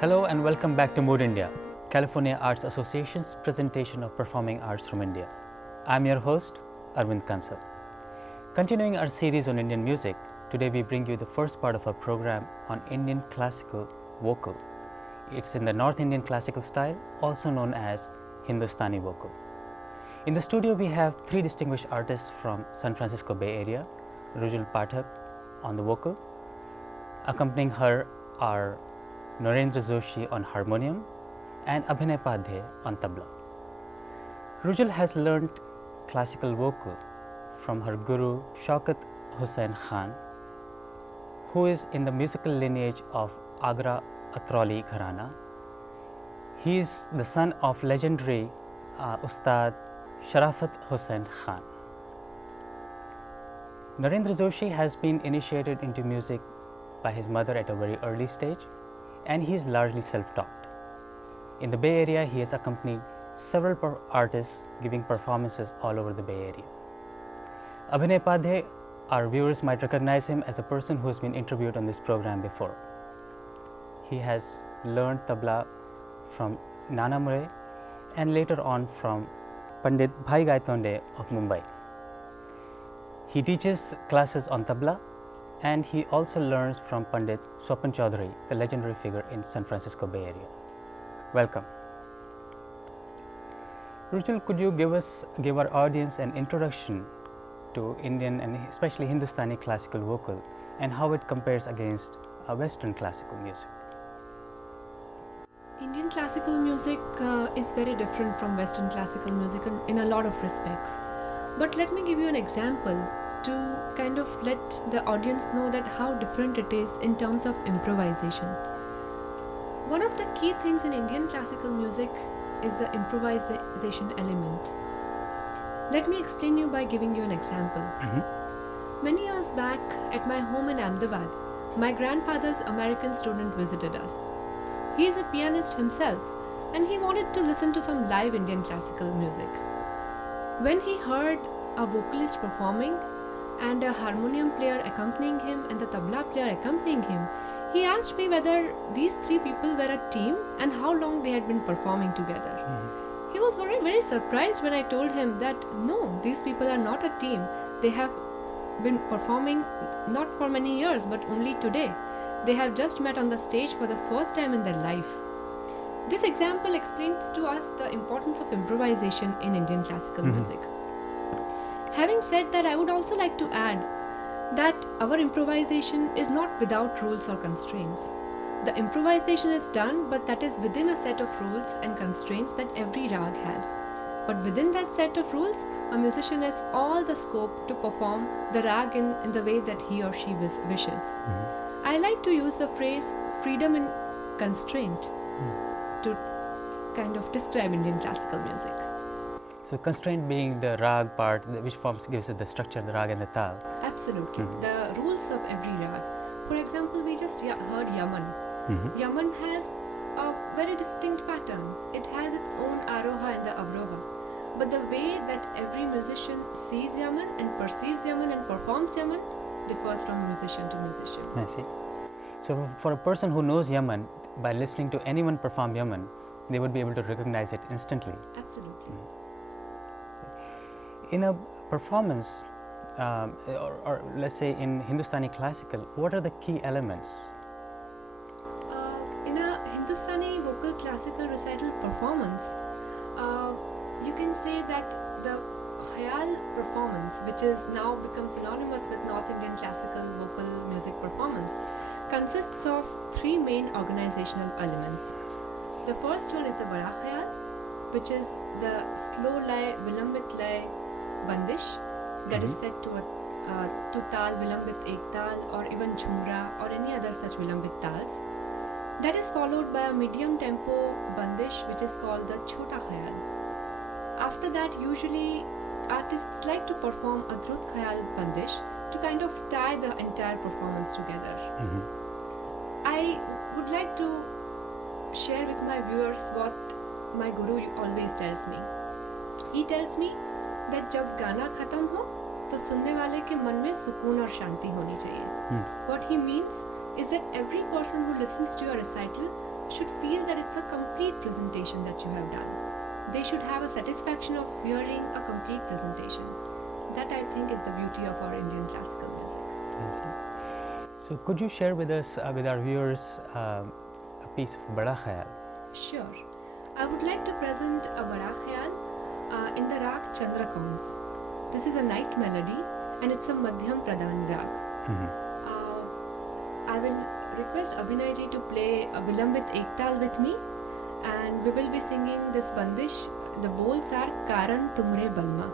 Hello and welcome back to Mood India, California Arts Association's presentation of performing arts from India. I'm your host, Arvind Kansal. Continuing our series on Indian music, today we bring you the first part of our program on Indian classical vocal. It's in the North Indian classical style, also known as Hindustani vocal. In the studio, we have three distinguished artists from San Francisco Bay Area. Rujul Pathak on the vocal. Accompanying her are Narendra Joshi on harmonium and Abhinay Padhe on tabla. Rujul has learnt classical vocal from her guru Shaukat Hussain Khan, who is in the musical lineage of Agra Atrauli Gharana. He is the son of legendary Ustad Sharafat Hussain Khan. Narendra Joshi has been initiated into music by his mother at a very early stage, and he is largely self-taught. In the Bay Area, he has accompanied several artists giving performances all over the Bay Area. Abhinay Padhe, our viewers might recognize him as a person who has been interviewed on this program before. He has learned tabla from Nana Mure and later on from Pandit Bhai Gaitonde of Mumbai. He teaches classes on tabla, and he also learns from Pandit Swapan Chaudhary, the legendary figure in San Francisco Bay Area. Welcome. Rujul, could you give our audience an introduction to Indian and especially Hindustani classical vocal and how it compares against Western classical music? Indian classical music is very different from Western classical music in a lot of respects. But let me give you an example to kind of let the audience know that how different it is in terms of improvisation. One of the key things in Indian classical music is the improvisation element. Let me explain you by giving you an example. Many years back at my home in Ahmedabad, my grandfather's American student visited us. He is a pianist himself and he wanted to listen to some live Indian classical music. When he heard a vocalist performing and a harmonium player accompanying him and the tabla player accompanying him, he asked me whether these three people were a team and how long they had been performing together. He was very, very surprised when I told him that no, these people are not a team. They have been performing not for many years but only today. They have just met on the stage for the first time in their life. This example explains to us the importance of improvisation in Indian classical music. Having said that, I would also like to add that our improvisation is not without rules or constraints. The improvisation is done, but that is within a set of rules and constraints that every rag has. But within that set of rules, a musician has all the scope to perform the rag in the way that he or she wishes. I like to use the phrase freedom in constraint to kind of describe Indian classical music. So constraint being the rag part, which gives it the structure, the rag and the tal. Absolutely. The rules of every rag. For example, we just heard Yaman. Yaman has a very distinct pattern. It has its own aroha and the avroha. But the way that every musician sees Yaman and perceives Yaman and performs Yaman differs from musician to musician. I see. So for a person who knows Yaman, by listening to anyone perform Yaman, they would be able to recognize it instantly. Absolutely. In a performance, or let's say in Hindustani classical, what are the key elements? In a Hindustani vocal classical recital performance, you can say that the Khayal performance, which is now become synonymous with North Indian classical vocal music performance, consists of three main organizational elements. The first one is the Bada Khayal, which is the slow lay, vilambit lay, bandish, that is set to tal, vilambit ek tal, or even jhumra or any other such vilambit tals. That is followed by a medium tempo bandish, which is called the Chota Khayal. After that, usually artists like to perform a Drut Khayal bandish to kind of tie the entire performance together. I would like to share with my viewers what my guru always tells me. He tells me that जब गाना खत्म हो तो सुनने वाले के मन में सुकून और शांति होनी चाहिए. What he means is that every person who listens to your recital should feel that it's a complete presentation that you have done. They should have a satisfaction of hearing a complete presentation. That I think is the beauty of our Indian classical music. I see. So could you share with us, with our viewers, a piece of Bada Khayal? Sure. I would like to present a Bada Khayal in the rag Chandrakons. This is a night melody and it's a Madhyam Pradhan rag. I will request Abhinay ji to play a Vilambit Ektal with me, and we will be singing this bandish. The bols are Karan Tumre Balma.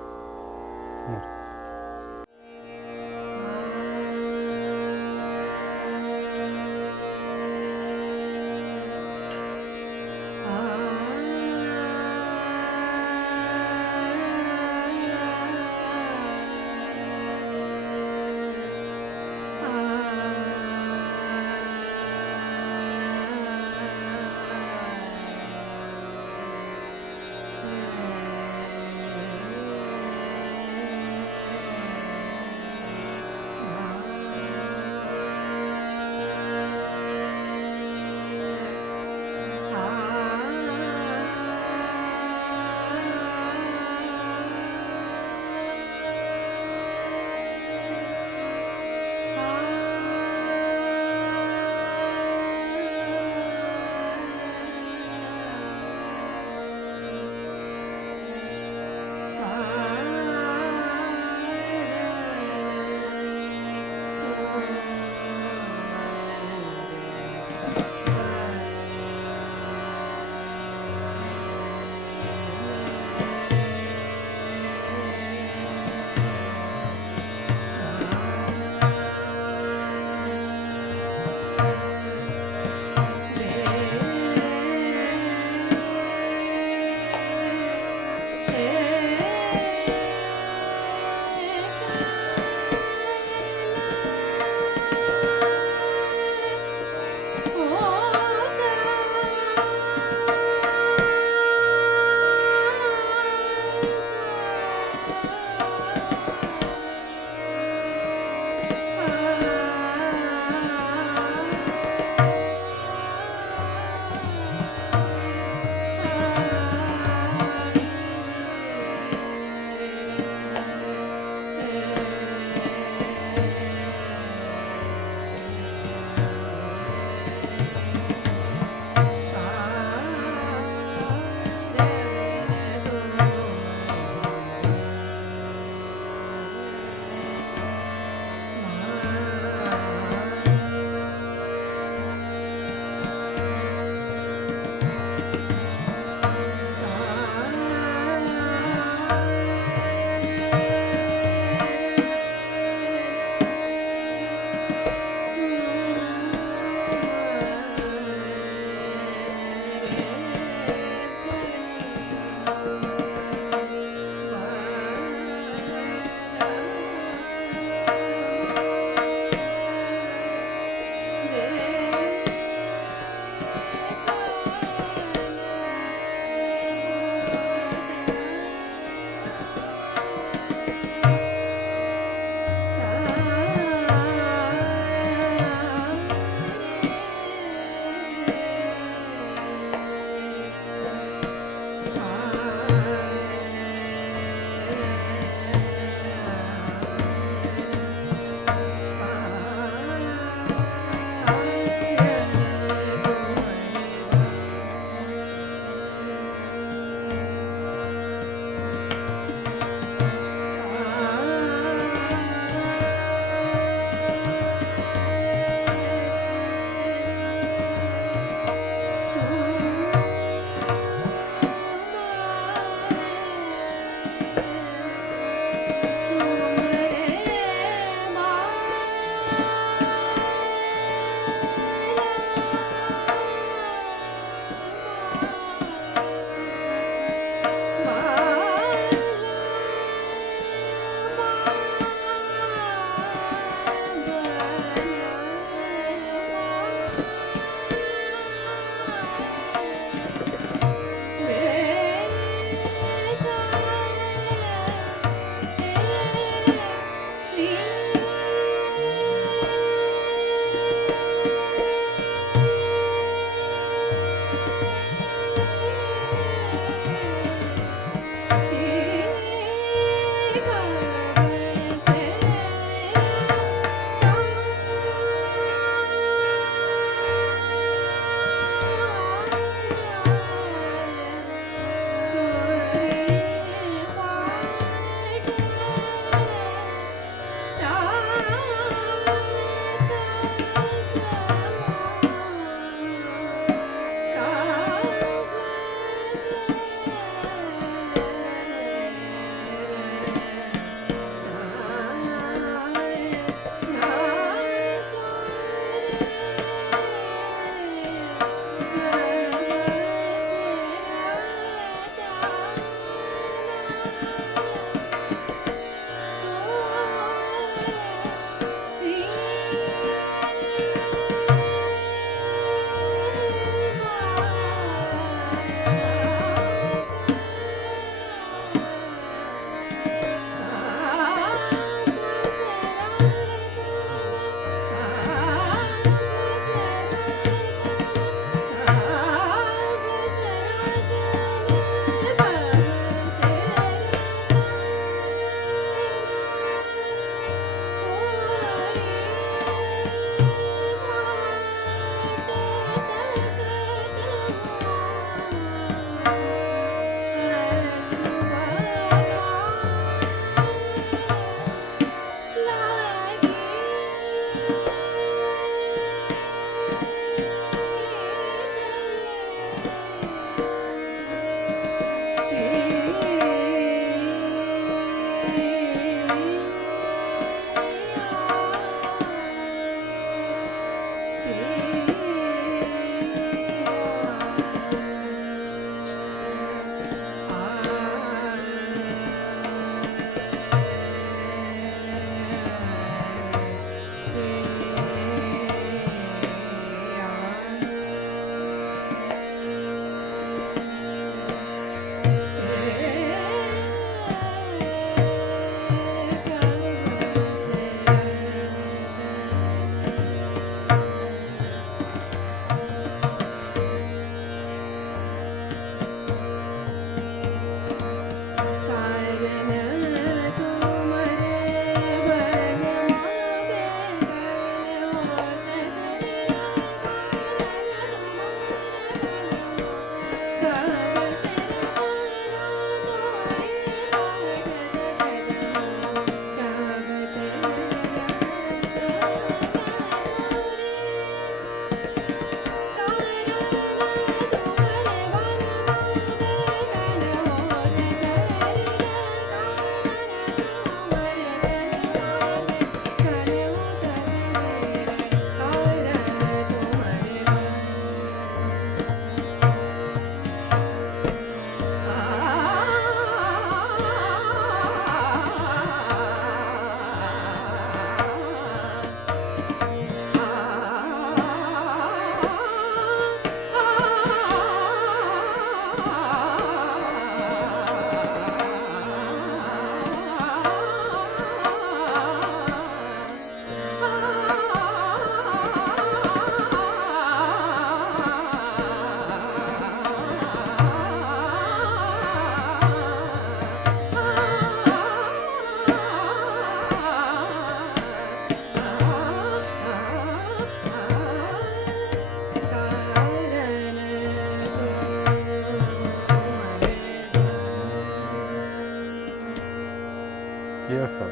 Beautiful,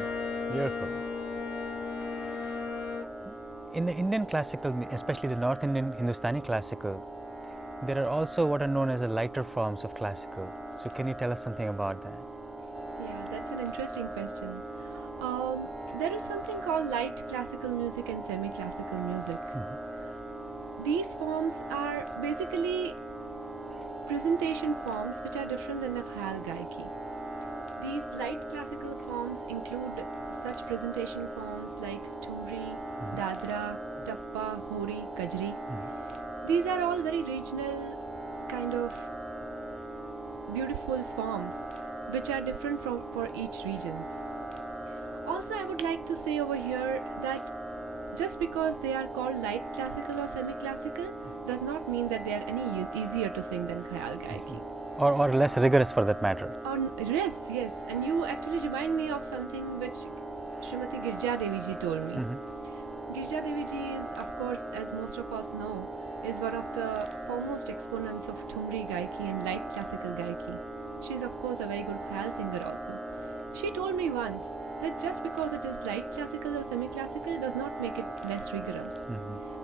beautiful. In the Indian classical, especially the North Indian Hindustani classical, there are also what are known as the lighter forms of classical. So, can you tell us something about that? Yeah, that's an interesting question. There is something called light classical music and semi-classical music. These forms are basically presentation forms which are different than the Khayal Gaiki. These light classical forms include such presentation forms like Thumri, Dadra, Tappa, Hori, Kajri. These are all very regional kind of beautiful forms which are different for each regions. Also, I would like to say over here that just because they are called light classical or semi-classical does not mean that they are any easier to sing than Khayal Gaiki. Or less rigorous for that matter. Yes. And you actually remind me of something which Srimati Girja Devi ji told me. Girja Devi ji is, of course, as most of us know, is one of the foremost exponents of Thumri Gaiki and light classical Gaiki. She is, of course, a very good Khayal singer also. She told me once that just because it is light classical or semi-classical does not make it less rigorous.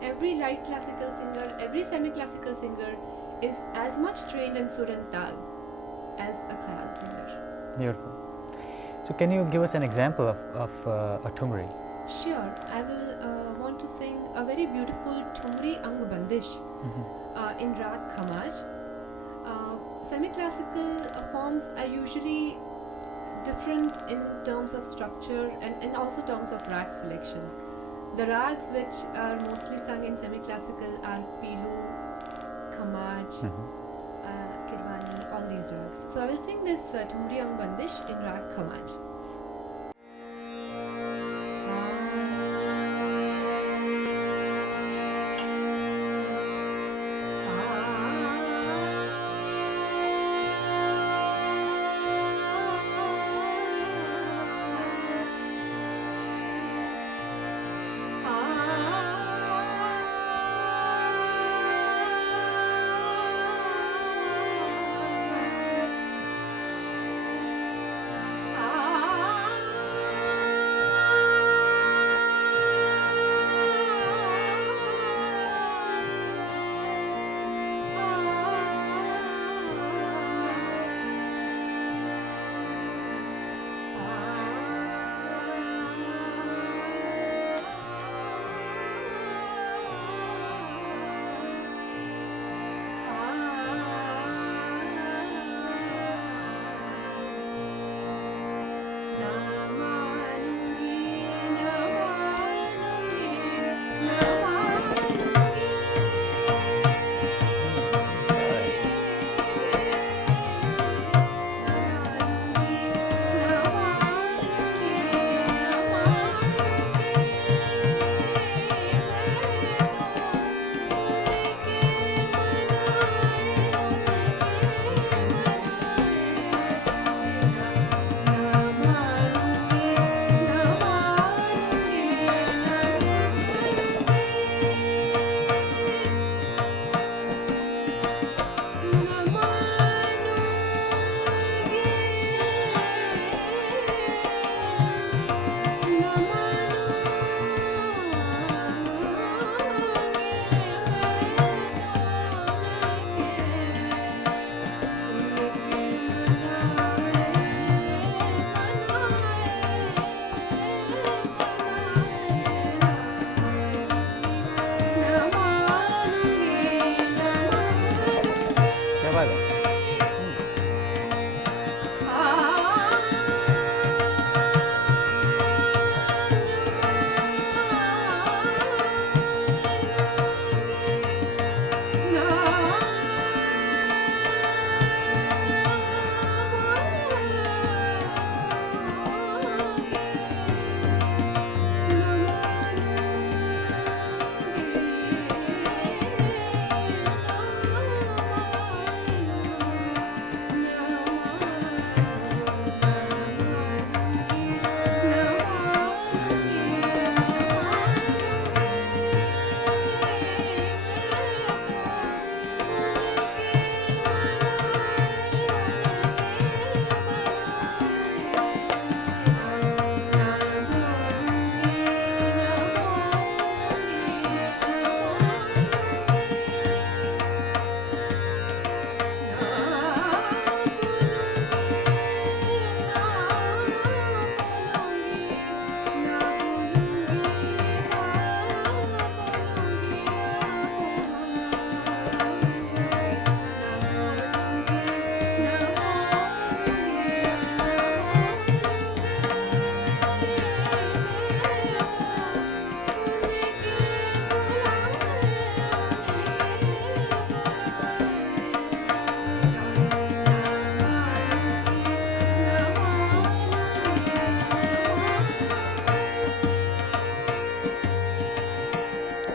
Every light classical singer, every semi-classical singer is as much trained in sur and tal as a Khayal singer. Beautiful. So, can you give us an example of a Thumri? Sure, I will want to sing a very beautiful Thumri Ang Bandish in Rag Khamaj. Semi-classical forms are usually different in terms of structure and also terms of rag selection. The rags which are mostly sung in semi-classical are Pilu, Khamaj, Kirwani, all these rags. So I will sing this Thumri Ang Bandish in Rag Khamaj. Ah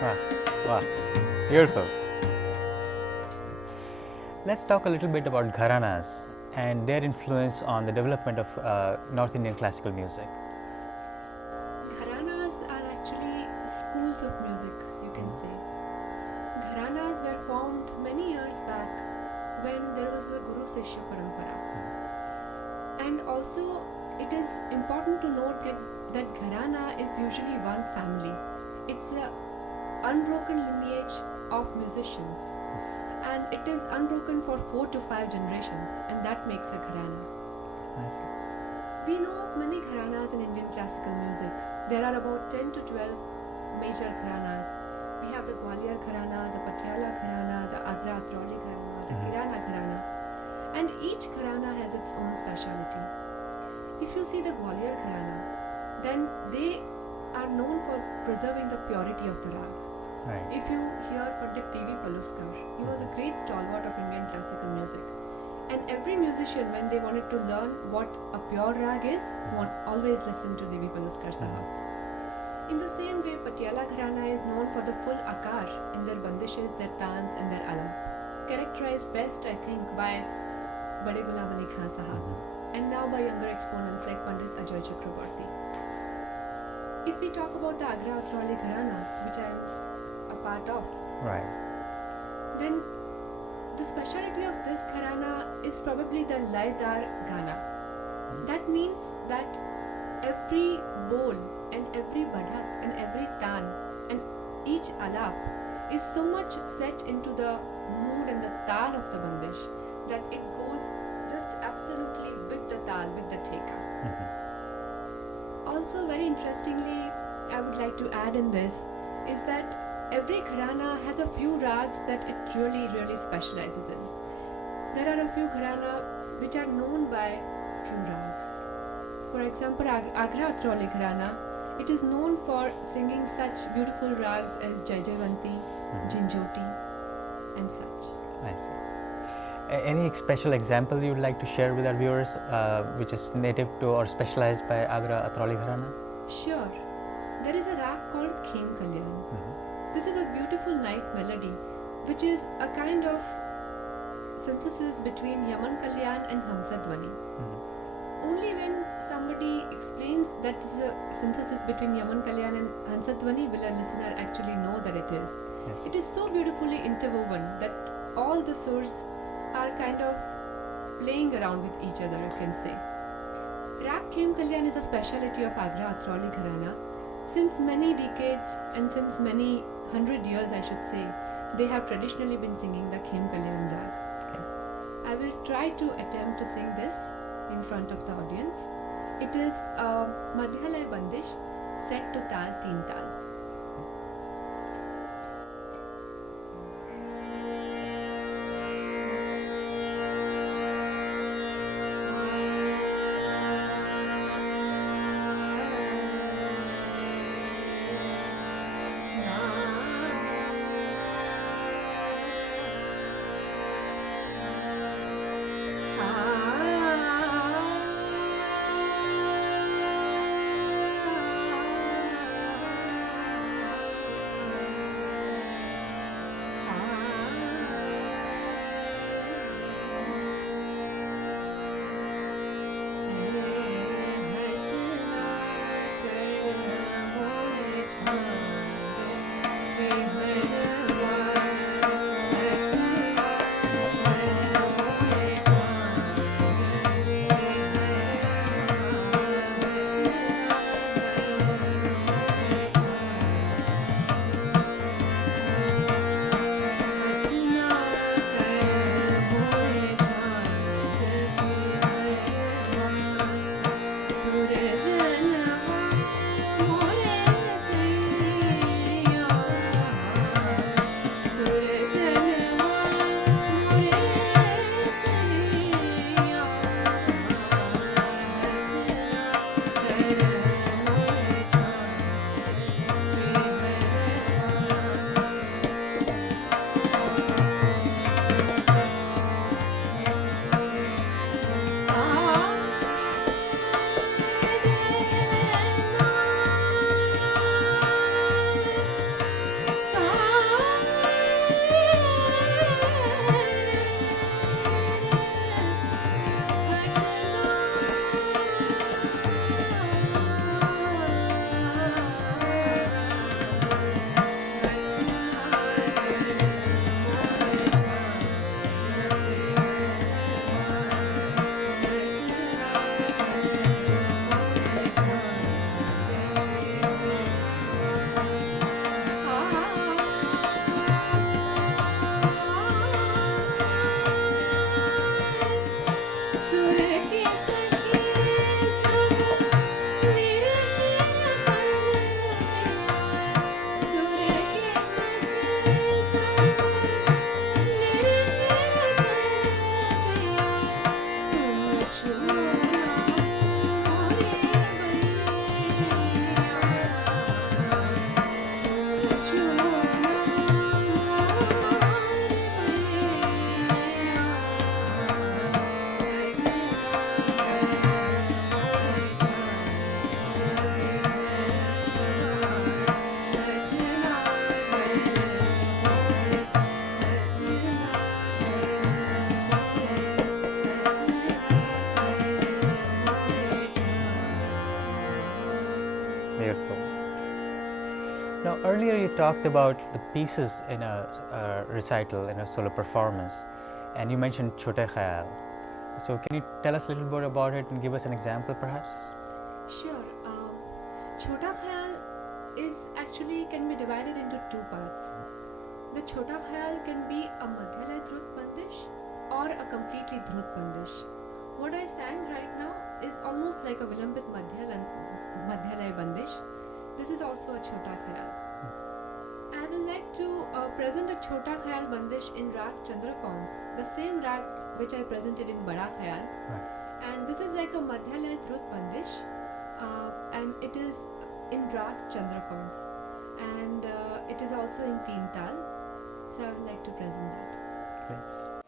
Wow, wow, beautiful. Let's talk a little bit about gharanas and their influence on the development of North Indian classical music. Gharanas are actually schools of music, you can say. Gharanas were formed many years back when there was the Guru Sishya Parampara. And also, it is important to note that gharana is usually one family. It's a unbroken lineage of musicians, and it is unbroken for 4 to 5 generations, and that makes a gharana. I see. We know of many gharanas in Indian classical music. There are about 10 to 12 major gharanas. We have the Gwalior Gharana, the Patiala Gharana, the Agra Atrauli Gharana, the Kirana Gharana, and each gharana has its own speciality. If you see the Gwalior Gharana, then they are known for preserving the purity of the rag. Right. If you hear Pandit T.V. Paluskar, he was a great stalwart of Indian classical music. And every musician, when they wanted to learn what a pure rag is, always listen to T.V. Paluskar Sahab. In the same way, Patiala Gharana is known for the full akar in their bandishes, their tans and their alam. Characterized best, I think, by Bade Ghulam Ali Khan Sahab, and now by younger exponents like Pandit Ajay Chakrabarti. If we talk about the Agra Atrauli Gharana, which I am a part of, Right. then the speciality of this gharana is probably the Laidar Gana. That means that every bol and every badhat and every tan and each alap is so much set into the mood and the tal of the bandish that it goes just absolutely with the tal, with the theka. Also, very interestingly, I would like to add in this is that every gharana has a few rags that it really specializes in. There are a few gharanas which are known by few rags. For example, Agra Atrauli Gharana, it is known for singing such beautiful rags as Jai Jaivanti, Jinjoti and such. I see. Any special example you would like to share with our viewers, which is native to or specialized by Agra Atrauli Gharana? Sure. There is a rag called Khem Kalyan. This is a beautiful night melody, which is a kind of synthesis between Yaman Kalyan and Hamsa Dwani. Only when somebody explains that this is a synthesis between Yaman Kalyan and Hamsa Dwani will a listener actually know that it is. Yes. It is so beautifully interwoven that all the surs are kind of playing around with each other, you can say. Rag Khem Kalyan is a speciality of Agra Atrauli Gharana. Since many decades and since many 100 years, I should say, they have traditionally been singing the Khem Kalyan rag. Okay. I will try to attempt to sing this in front of the audience. It is a Madhyalay Bandish set to Tal Teen Tal. talked about the pieces in a recital, in a solo performance, and you mentioned Chote Khayal. So can you tell us a little bit about it and give us an example perhaps? Sure. Chota Khayal is actually can be divided into two parts. The Chota Khayal can be a Madhyalay Dhrut Bandish or a completely Dhrut Bandish. What I sang right now is almost like a Vilambit Madhyalay Bandish. This is also a Chota Khayal. I would like to present a Chota Khayal Bandish in Rag Chandrakons, the same rag which I presented in Bada Khayal. Right. And this is like a Madhyalay Dhrut Bandish, and it is in Rag Chandrakons, and it is also in Teen Tal. So I would like to present that. Please.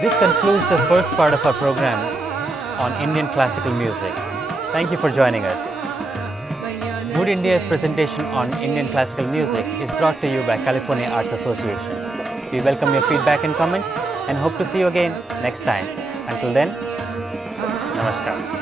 This concludes the first part of our program on Indian classical music. Thank you for joining us. Mood India's presentation on Indian classical music is brought to you by California Arts Association. We welcome your feedback and comments and hope to see you again next time. Until then, Namaskar.